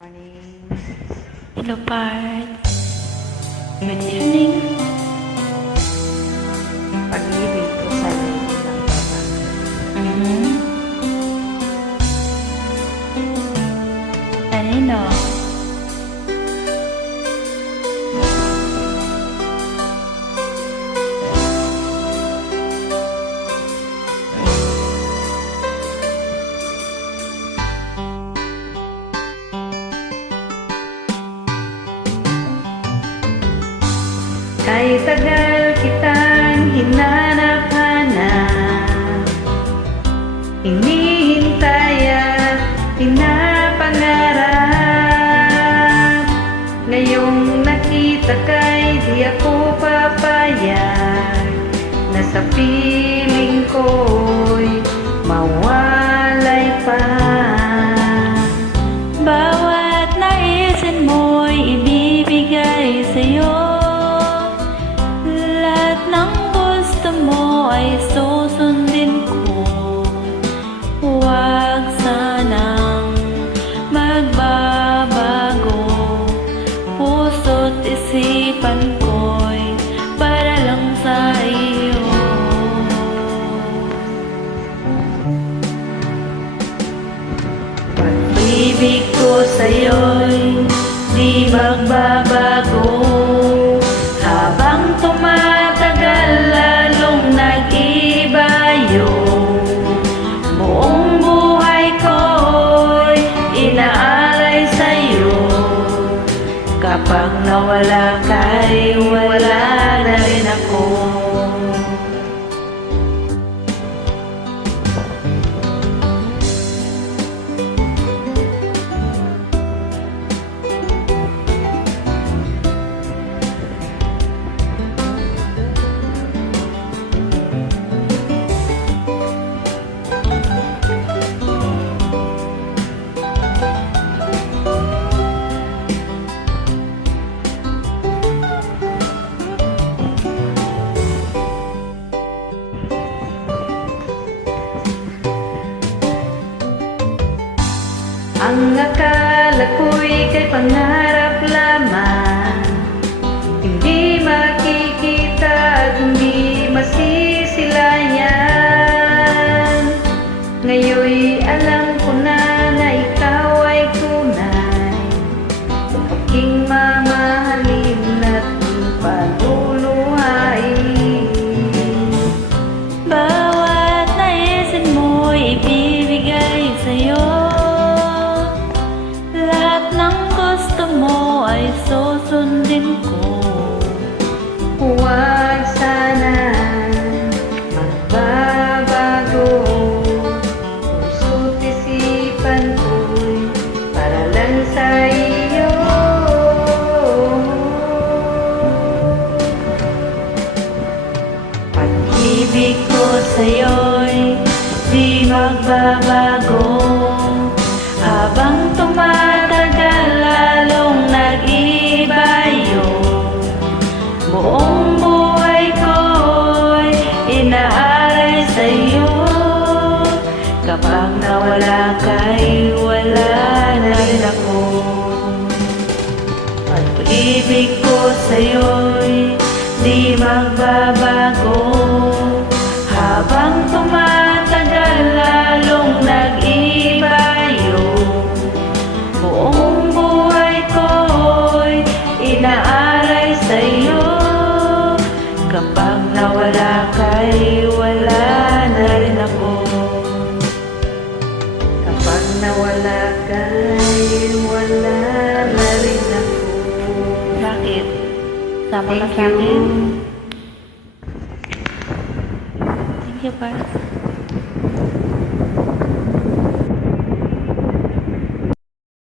Morning. Hello, Parts. Good evening. Pag-ibig ko sa'yo ng baba. Kanino? Kahit tagal kitang hinanap-hanap, hinihintay at pinapangarap. Ngayong nakita ka'y di ako papayag na sa piling ko'y mawalay pa. Bawat naisin mo'y ibibigay sa'yo. Lahat ng gusto mo ay susundin ko. Huwag sanang magbabago. Puso't isipan ko'y para lang sa iyo. Pag-ibig ko sa'yo'y di magbabago. Habang tumatagal, lalong nag-iba yun. Buong buhay ko'y inaalay sa'yo. Kapag nawala ka'y wala na rin ako. Ang akala ko'y kay pangarap lamang, hindi makikita at hindi masisilayan. Ngayon'y alam ko na ikaw ay tunay, aking mamahalin at paluluhain. Bawat naisin mo'y ibibigay sa'yo. Lahat ng gusto mo ay susundin ko. Huwag sana magbabago. Puso't isipan ko'y para lang sa iyo. Pag-ibig ko sa'yo'y di magbabago. Habang tumatagal, lalong nag-iba yun. Buong buhay ko'y inaalay sa'yo. Kapag nawala ka'y wala na rin ako. Pag-ibig ko sa'yo'y di magbabago. Habang tumatagal, lalong nag-iba yun. Buong buhay ko'y inaalay sa'yo. Kapag nawala ka'y wala na rin ako. Kapag nawala ka'y wala na rin ako. Bakit? Sama ka Thank sa akin? you. Thank you, Parts.